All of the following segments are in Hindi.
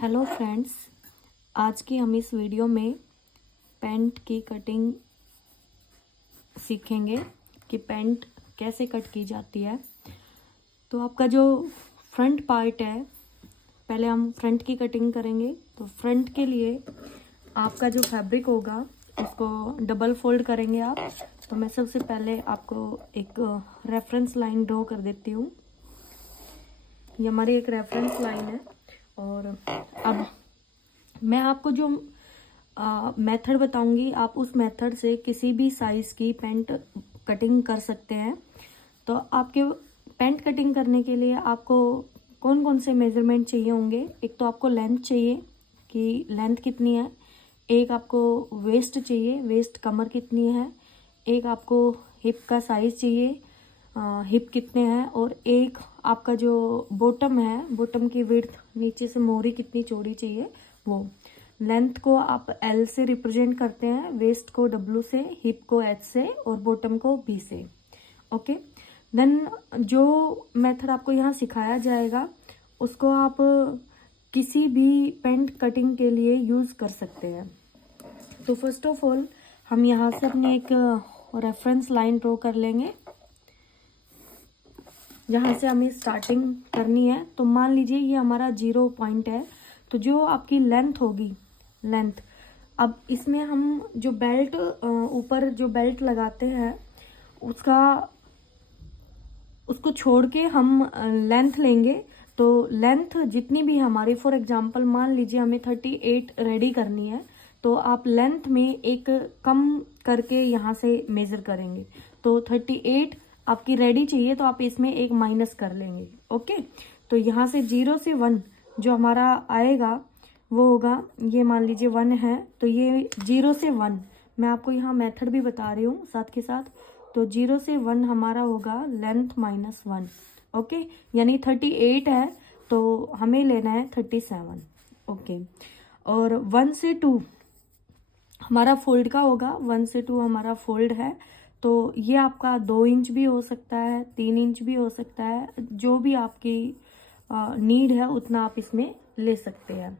हेलो फ्रेंड्स, आज की हम इस वीडियो में पैंट की कटिंग सीखेंगे कि पैंट कैसे कट की जाती है। तो आपका जो फ्रंट पार्ट है, पहले हम फ्रंट की कटिंग करेंगे। तो फ्रंट के लिए आपका जो फैब्रिक होगा उसको डबल फोल्ड करेंगे आप। तो मैं सबसे पहले आपको एक रेफरेंस लाइन ड्रॉ कर देती हूँ। ये हमारी एक रेफरेंस लाइन है। और अब मैं आपको जो मेथड बताऊंगी, आप उस मेथड से किसी भी साइज़ की पैंट कटिंग कर सकते हैं। तो आपके पैंट कटिंग करने के लिए आपको कौन कौन से मेजरमेंट चाहिए होंगे। एक तो आपको लेंथ चाहिए कि लेंथ कितनी है, एक आपको वेस्ट चाहिए, वेस्ट कमर कितनी है, एक आपको हिप का साइज़ चाहिए, हिप कितने हैं, और एक आपका जो बॉटम है, बॉटम की विड्थ नीचे से मोहरी कितनी चौड़ी चाहिए वो। लेंथ को आप एल से रिप्रेजेंट करते हैं, वेस्ट को डब्ल्यू से, हिप को एच से और बॉटम को बी से। ओके, देन जो मेथड आपको यहाँ सिखाया जाएगा उसको आप किसी भी पैंट कटिंग के लिए यूज़ कर सकते हैं। तो फर्स्ट ऑफ ऑल हम यहाँ से अपनी एक रेफरेंस लाइन ड्रॉ कर लेंगे जहाँ से हमें स्टार्टिंग करनी है। तो मान लीजिए ये हमारा 0 पॉइंट है। तो जो आपकी लेंथ होगी, लेंथ, अब इसमें हम जो बेल्ट ऊपर जो बेल्ट लगाते हैं उसको छोड़ के हम लेंथ लेंगे। तो लेंथ जितनी भी हमारी, फॉर एग्जांपल मान लीजिए हमें 38 रेडी करनी है, तो आप लेंथ में एक कम करके यहाँ से मेज़र करेंगे। तो 38 आपकी रेडी चाहिए तो आप इसमें एक माइनस कर लेंगे। ओके, तो यहाँ से 0 से 1 जो हमारा आएगा वो होगा, ये मान लीजिए 1 है, तो ये 0 से 1 मैं आपको यहाँ मेथड भी बता रही हूँ साथ के साथ। तो 0 से 1 हमारा होगा लेंथ -1। ओके, यानी 38 है तो हमें लेना है 37। ओके, और 1 से 2 हमारा फोल्ड का होगा, 1 से 2 हमारा फोल्ड है। तो ये आपका 2 इंच भी हो सकता है, 3 इंच भी हो सकता है, जो भी आपकी नीड है उतना आप इसमें ले सकते हैं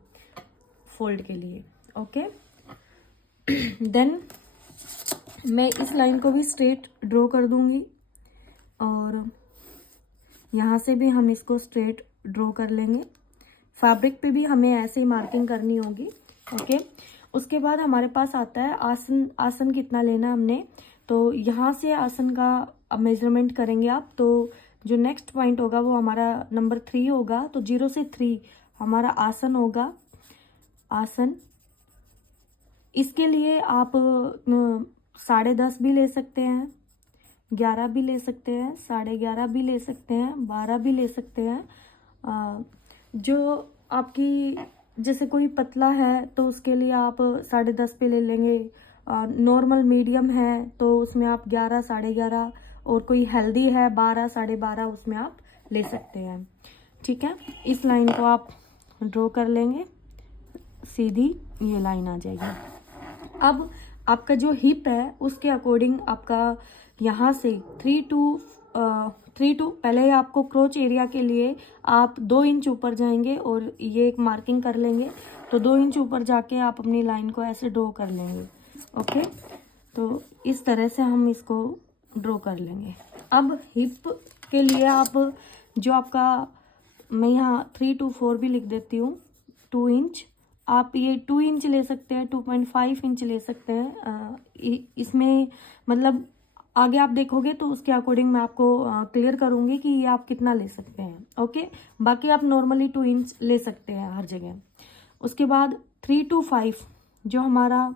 फोल्ड के लिए। ओके, देन मैं इस लाइन को भी स्ट्रेट ड्रॉ कर दूंगी और यहाँ से भी हम इसको स्ट्रेट ड्रॉ कर लेंगे। फैब्रिक पे भी हमें ऐसे ही मार्किंग करनी होगी। ओके, उसके बाद हमारे पास आता है आसन। आसन कितना लेना हमने, तो यहाँ से आसन का मेजरमेंट करेंगे आप। तो जो नेक्स्ट पॉइंट होगा वो हमारा नंबर 3 होगा। तो 0 से 3 हमारा आसन होगा। आसन, इसके लिए आप 10.5 भी ले सकते हैं, 11 भी ले सकते हैं, 11.5 भी ले सकते हैं, 12 भी ले सकते हैं। जो आपकी, जैसे कोई पतला है तो उसके लिए आप 10.5 पे ले लेंगे। नॉर्मल मीडियम है तो उसमें आप 11, 11.5, और कोई हेल्दी है 12, 12.5, उसमें आप ले सकते हैं। ठीक है, इस लाइन को आप ड्रॉ कर लेंगे, सीधी ये लाइन आ जाएगी। अब आपका जो हिप है उसके अकॉर्डिंग आपका यहाँ से 3 टू पहले आपको क्रोच एरिया के लिए आप 2 इंच ऊपर जाएंगे और ये एक मार्किंग कर लेंगे। तो 2 इंच ऊपर जाके आप अपनी लाइन को ऐसे ड्रॉ कर लेंगे। ओके, तो इस तरह से हम इसको ड्रॉ कर लेंगे। अब हिप के लिए आप जो आपका, मैं यहाँ 3 to 4 भी लिख देती हूँ, 2 इंच। आप ये 2 इंच ले सकते हैं, 2.5 इंच ले सकते हैं। इसमें मतलब आगे आप देखोगे तो उसके अकॉर्डिंग मैं आपको क्लियर करूँगी कि ये आप कितना ले सकते हैं। ओके, बाकी आप नॉर्मली 2 इंच ले सकते हैं हर जगह। उसके बाद 3 to 5 जो हमारा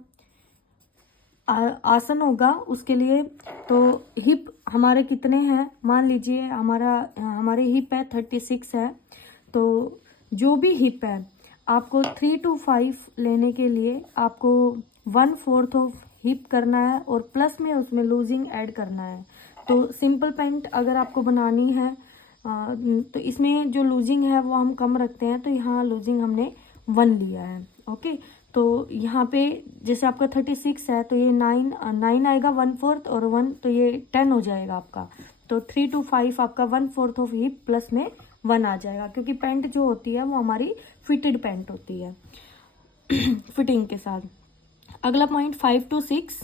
आसन होगा उसके लिए, तो हिप हमारे कितने हैं, मान लीजिए हमारी हिप है 36 है। तो जो भी हिप है आपको 3 to 5 लेने के लिए आपको 1/4 ऑफ हिप करना है और प्लस में उसमें लूजिंग ऐड करना है। तो सिंपल पैंट अगर आपको बनानी है तो इसमें जो लूजिंग है वो हम कम रखते हैं। तो यहाँ लूजिंग हमने 1 लिया है। ओके, तो यहाँ पे जैसे आपका 36 है तो ये 9 आएगा 1/4 और 1, तो ये 10 हो जाएगा आपका। तो 3 to 5 आपका 1/4 ऑफ हिप प्लस में 1 आ जाएगा, क्योंकि पैंट जो होती है वो हमारी फिटेड पैंट होती है फिटिंग के साथ। अगला पॉइंट 5 to 6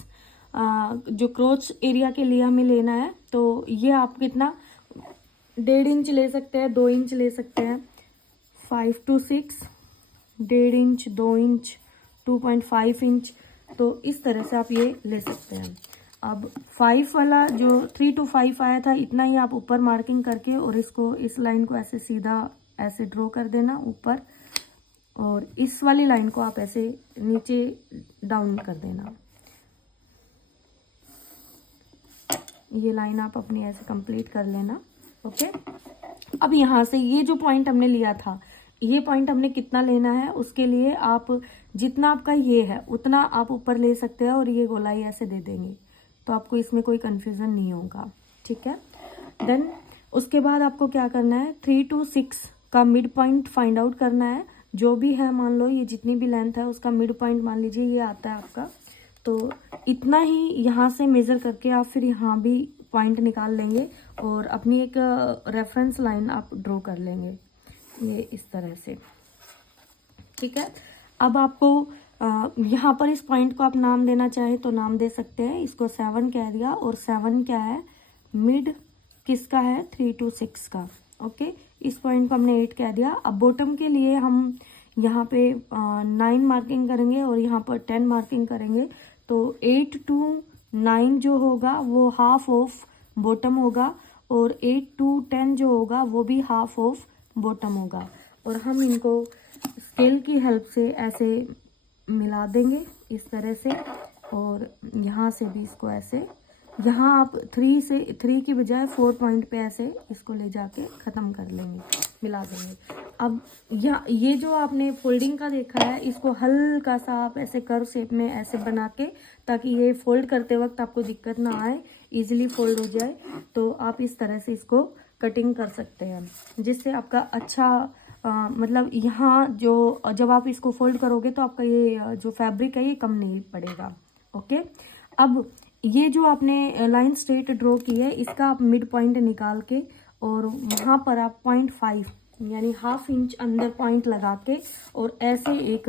जो क्रोच एरिया के लिए हमें लेना है, तो ये आप कितना 1.5 इंच ले सकते हैं, 2 इंच ले सकते हैं। 5 to 6 1.5 इंच, 2 इंच, 2.5 इंच, तो इस तरह से आप ये ले सकते हैं। अब 5 वाला जो 3 to 5 आया था, इतना ही आप ऊपर मार्किंग करके और इसको, इस लाइन को ऐसे सीधा ऐसे ड्रॉ कर देना ऊपर, और इस वाली लाइन को आप ऐसे नीचे डाउन कर देना। ये लाइन आप अपनी ऐसे कंप्लीट कर लेना। ओके, अब यहाँ से ये जो पॉइंट हमने लिया था, ये पॉइंट हमने कितना लेना है, उसके लिए आप जितना आपका ये है उतना आप ऊपर ले सकते हैं और ये गोलाई ऐसे दे देंगे, तो आपको इसमें कोई कंफ्यूजन नहीं होगा। ठीक है, देन उसके बाद आपको क्या करना है, 3 to 6 का मिड पॉइंट फाइंड आउट करना है। जो भी है, मान लो ये जितनी भी लेंथ है उसका मिड पॉइंट मान लीजिए ये आता है आपका, तो इतना ही यहाँ से मेज़र करके आप फिर यहाँ भी पॉइंट निकाल लेंगे और अपनी एक रेफरेंस लाइन आप ड्रॉ कर लेंगे, ये इस तरह से। ठीक है, अब आपको यहाँ पर इस पॉइंट को आप नाम देना चाहे तो नाम दे सकते हैं। इसको 7 कह दिया, और 7 क्या है, मिड किसका है, 3 to 6 का। ओके, इस पॉइंट को हमने 8 कह दिया। अब बॉटम के लिए हम यहाँ पे 9 मार्किंग करेंगे और यहाँ पर 10 मार्किंग करेंगे, तो 8 to 9 जो होगा वो हाफ ऑफ बॉटम होगा, और 8 to 10 जो होगा वो भी हाफ ऑफ बॉटम होगा। और हम इनको स्केल की हेल्प से ऐसे मिला देंगे इस तरह से, और यहाँ से भी इसको ऐसे, यहाँ आप 3 की बजाय 4 पॉइंट पे ऐसे इसको ले जाके ख़त्म कर लेंगे, मिला देंगे। अब ये जो आपने फोल्डिंग का देखा है, इसको हल्का सा आप ऐसे कर्व शेप में ऐसे बना के, ताकि ये फोल्ड करते वक्त आपको दिक्कत ना आए, इजीली फोल्ड हो जाए, तो आप इस तरह से इसको कटिंग कर सकते हैं, जिससे आपका अच्छा मतलब यहाँ जो जब आप इसको फोल्ड करोगे तो आपका ये जो फैब्रिक है ये कम नहीं पड़ेगा। ओके, अब ये जो आपने लाइन स्ट्रेट ड्रॉ की है, इसका आप मिड पॉइंट निकाल के और वहाँ पर आप 0.5 यानी हाफ इंच अंदर पॉइंट लगा के, और ऐसे एक,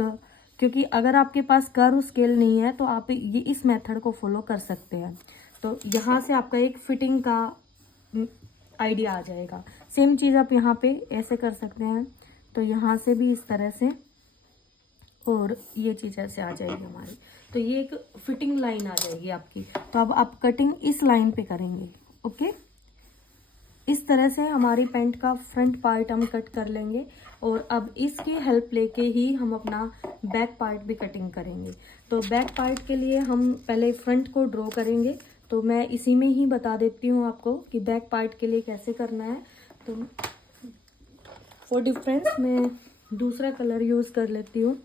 क्योंकि अगर आपके पास कर्व स्केल नहीं है तो आप ये इस मेथड को फॉलो कर सकते हैं, तो यहाँ से आपका एक फिटिंग का आइडिया आ जाएगा। सेम चीज़ आप यहाँ पे ऐसे कर सकते हैं, तो यहाँ से भी इस तरह से, और ये चीज़ ऐसे आ जाएगी हमारी, तो ये एक फिटिंग लाइन आ जाएगी आपकी। तो अब आप कटिंग इस लाइन पे करेंगे। ओके, इस तरह से हमारी पैंट का फ्रंट पार्ट हम कट कर लेंगे, और अब इसकी हेल्प लेके ही हम अपना बैक पार्ट भी कटिंग करेंगे। तो बैक पार्ट के लिए हम पहले फ्रंट को ड्रॉ करेंगे, तो मैं इसी में ही बता देती हूँ आपको कि बैक पार्ट के लिए कैसे करना है। तो फॉर डिफरेंस मैं दूसरा कलर यूज़ कर लेती हूँ।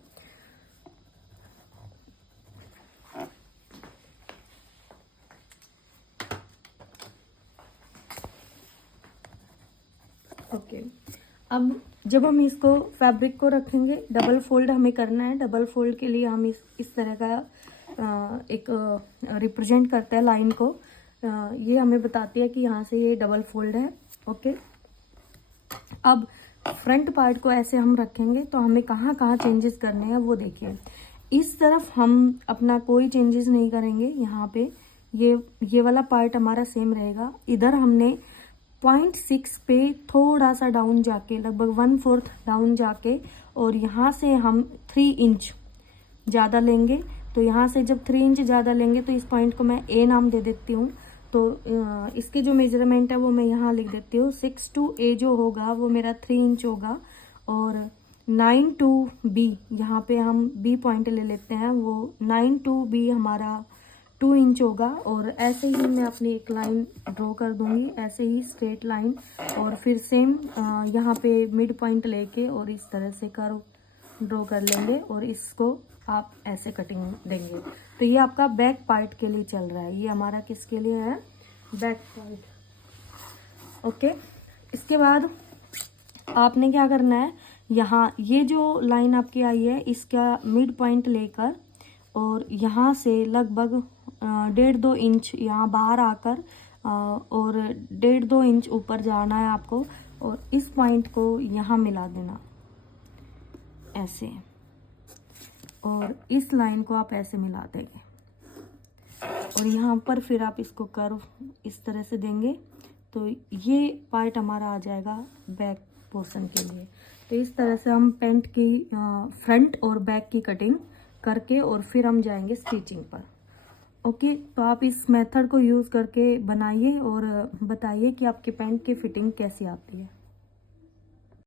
ओके, अब जब हम इसको फैब्रिक को रखेंगे, डबल फोल्ड हमें करना है। डबल फोल्ड के लिए हम इस तरह का एक रिप्रेजेंट करता है लाइन को, ये हमें बताती है कि यहाँ से ये डबल फोल्ड है। ओके, अब फ्रंट पार्ट को ऐसे हम रखेंगे, तो हमें कहाँ कहाँ चेंजेस करने हैं वो देखिए। इस तरफ हम अपना कोई चेंजेस नहीं करेंगे, यहाँ पे ये वाला पार्ट हमारा सेम रहेगा। इधर हमने 0.6 पे थोड़ा सा डाउन जाके, लगभग 1/4 डाउन जाके, और यहाँ से हम 3 इंच ज़्यादा लेंगे। तो यहाँ से जब 3 इंच ज़्यादा लेंगे तो इस पॉइंट को मैं ए नाम दे देती हूँ। तो इसके जो मेजरमेंट है वो मैं यहाँ लिख देती हूँ। 6 to A जो होगा वो मेरा 3 इंच होगा, और 9 to B, यहाँ पे हम B पॉइंट ले लेते हैं, वो 9 to B हमारा 2 इंच होगा। और ऐसे ही मैं अपनी एक लाइन ड्रॉ कर दूंगी, ऐसे ही स्ट्रेट लाइन, और फिर सेम यहाँ पे मिड पॉइंट लेके और इस तरह से कर्व ड्रॉ कर लेंगे, और इसको आप ऐसे कटिंग देंगे। तो ये आपका बैक पार्ट के लिए चल रहा है, ये हमारा किसके लिए है, बैक पार्ट। ओके, इसके बाद आपने क्या करना है, यहाँ ये जो लाइन आपकी आई है इसका मिड पॉइंट लेकर, और यहाँ से लगभग 1.5-2 इंच यहाँ बाहर आकर, और 1.5-2 इंच ऊपर जाना है आपको, और इस पॉइंट को यहाँ मिला देना। ऐसे, और इस लाइन को आप ऐसे मिला देंगे और यहाँ पर फिर आप इसको कर्व इस तरह से देंगे तो ये पार्ट हमारा आ जाएगा बैक पोर्शन के लिए। तो इस तरह से हम पैंट की फ्रंट और बैक की कटिंग करके और फिर हम जाएंगे स्टिचिंग पर। ओके, तो आप इस मेथड को यूज़ करके बनाइए और बताइए कि आपके पैंट की फिटिंग कैसी आती है।